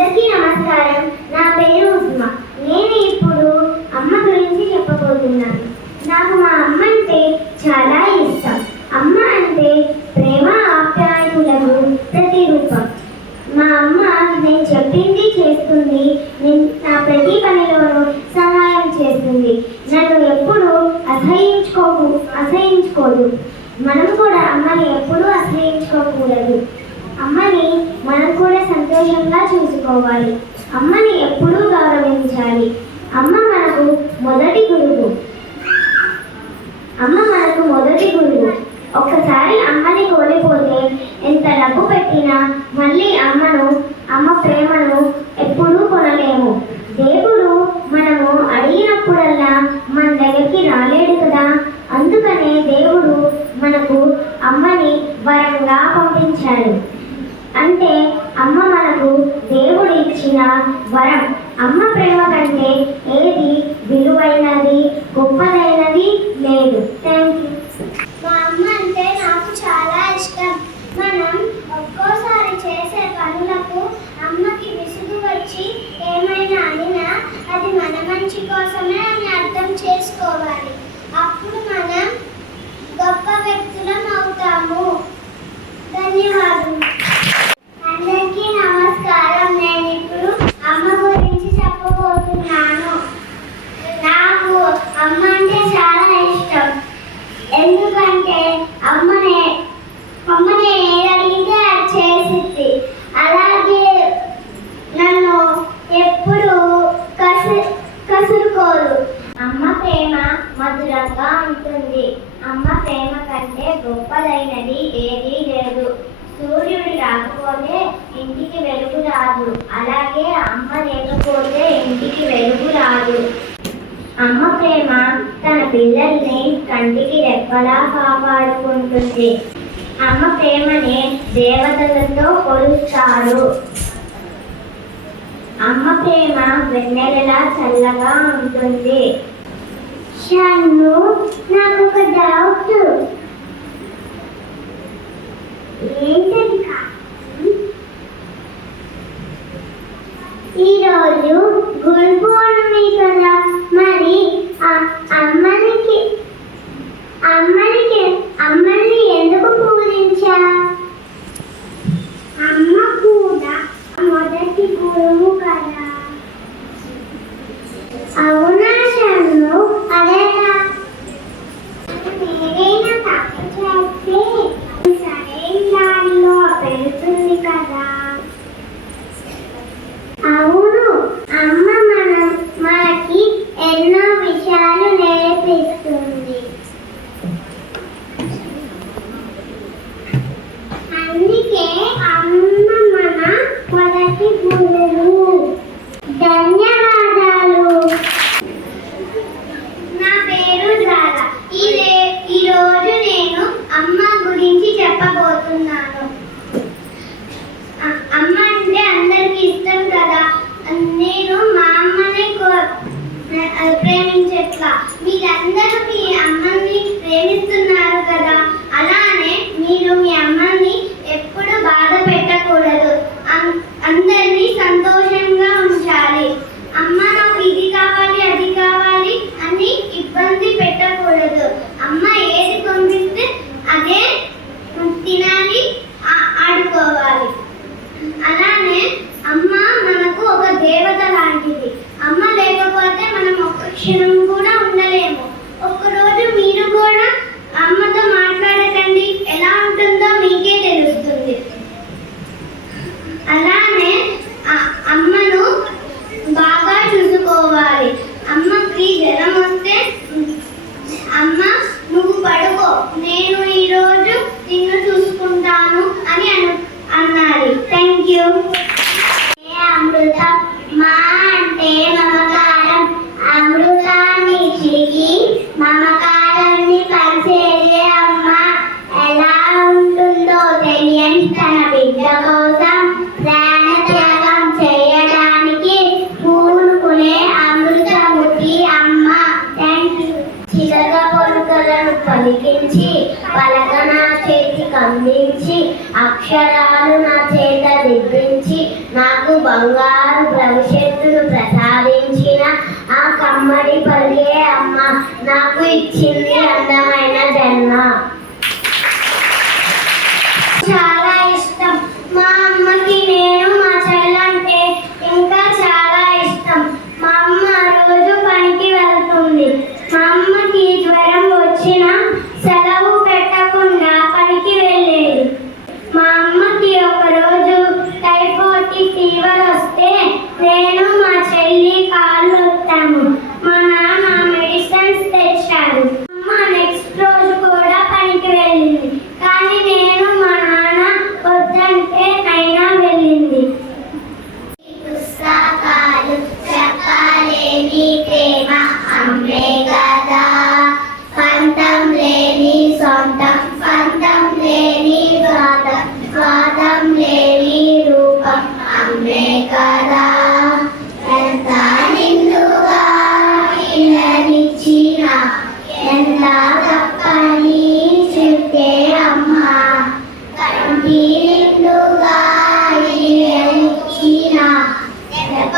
అందరికీ నమస్కారం. నా పేరు ఉస్మా నేను ఇప్పుడు అమ్మ గురించి చెప్పబోతున్నాను. నాకు మా అమ్మ అంటే చాలా ఇష్టం. అమ్మ అంటే ప్రేమ ఆప్యాయములకు ప్రతిరూపం. మా అమ్మ నేను చెప్పింది చేస్తుంది నేను నా ప్రతి పనిలోనూ సహాయం చేస్తుంది. నన్ను ఎప్పుడూ అసహించుకోకు అసహించుకోదు. మనం కూడా అమ్మని ఎప్పుడూ అసహించుకోకూడదు. మనం కూడా సంతోషంగా చూసుకోవాలి. అమ్మని ఎప్పుడూ గౌరవించాలి. అమ్మ మనకు మొదటి గురువు. అమ్మ మనకు మొదటి గురువు. ఒక్కసారి అమ్మని కోల్పోతే ఎంత డబ్బు పెట్టినా మళ్ళీ అమ్మను అమ్మ ప్రేమను ఎప్పుడూ కొనలేము. దేవుడు మనము అడిగినప్పుడల్లా మన దగ్గరికి రాలేడు కదా. అందుకనే దేవుడు మనకు అమ్మని వరంగా పంపించాడు అంటే అమ్మ మనకు దేవుడు ఇచ్చిన వరం అమ్మ ప్రేమ కంటే ఏది విలువైనది గొప్పదైనది లేదు థ్యాంక్ యూ మా అమ్మ అంటే నాకు చాలా ఇష్టం మనం ఒక్కోసారి చేసే పనులకు అమ్మకి విసుగు వచ్చి ఏమైనా అనినా అది మన మంచి కోసమే అని అర్థం చేసుకోవాలి అప్పుడు మనం గొప్ప వ్యక్తులం అవుతాము ధన్యవాదాలు అందరికీ నమస్కారం నేను ఇప్పుడు అమ్మ గురించి చెప్పబోతున్నాను నాకు అమ్మ అంటే చాలా ఇష్టం ఎందుకంటే అమ్మనే అమ్మని ఏది అడిగితే అది చేసిద్ది అలాగే నన్ను ఎప్పుడు కసు కసురుకోదు అమ్మ ప్రేమ మధురంగా ఉంటుంది అమ్మ ప్రేమ కంటే గొప్పదైనది ఏదీ లేదు సూర్యుడు రాకపోతే ఇంటికి వెలుగు రాదు అలాగే అమ్మ లేకపోతే ఇంటికి వెలుగు రాదు అమ్మ ప్రేమ తన పిల్లల్ని కంటికి రెప్పలా కాపాడుకుంటుంది. అమ్మ ప్రేమని దేవతలతో కొలుస్తారు. అమ్మ ప్రేమ వెన్నెలలా చల్లగా ఉంటుంది. షన్ను నాకు ఒక డౌట్ ఏంటది కాదు ఈరోజు గురు పౌర్ణమి కదా మరి ఆ అమ్మనికి అమ్మనికి అమ్మని ఎందుకు పూజించా అమ్మ కూడా మొదటి గురువు కదా అవునా షన్ను అదేలా ఏదైనా తప్పు చేస్తే సరైన దారిలో పెడుతుంది కదా అవును అమ్మ మనం మనకి ఎన్నో విషయాలు నేర్పిస్తుంది అందుకే అమ్మ మన మొదటి గురువు ధన్యవాదాలు నా పేరు జారా ఈ రే- ఈ రోజు నేను అమ్మ గురించి చెప్పబోతున్నాను అ- అమ్మ అంటే అందరికి ఇష్టం కదా నేను మా అమ్మని కో- ఆ, ప్రేమించట్లా మీరందరూ మీ అమ్మని ప్రేమిస్తున్నారు కదా అలానే మీరు మీ అమ్మని ఎప్పుడు బాధ పెట్టకూడదు అం- అందరినీ సంతోషంగా ఉంచాలి అమ్మ నాకు ఇది కావాలి అది కావాలి అని ఇబ్బంది పెట్టకూడదు అమ్మ ఏది పంపిస్తే అదే తినాలి ఆ- ఆడుకోవాలి అలానే అమ్మ మనకు ఒక దేవత లాంటిది అమ్మ లేకపోతే మనం ఒక్క క్షణం కూడా ఉండలేము. ఒక్కరోజు మీరు కూడా అమ్మతో మాట్లాడకండి. ఎలా ఉంటుందో మీకే తెలుస్తుంది. అలానే అమ్మను బాగా చూసుకోవాలి. అమ్మకి జ్వరం వస్తే అమ్మ నువ్వు పడుకో. నేను ఈరోజు నిన్ను చూసుకుంటాను అని అను అన్నారు. Thank you. అమృత మా అంటే విద్య కోసం ప్రాణత్యాగం చేయడానికి అమ్మ. చిలక పొలుకలను పలికించి పలక నా చేతికి అందించి అక్షరాలు నా చేత దిద్దించి నాకు బంగారు భవిష్యత్తును ప్రసాదించిన ఆ కమ్మడి పలికే అమ్మ. నాకు ఇచ్చింది అందమైన కదా. ఎంత నిండుగా ఇలనిచ్చిన ఎంత తప్పని చెప్తే అమ్మ. కంటి నిండుగా ఇలనిచ్చిన ఎంత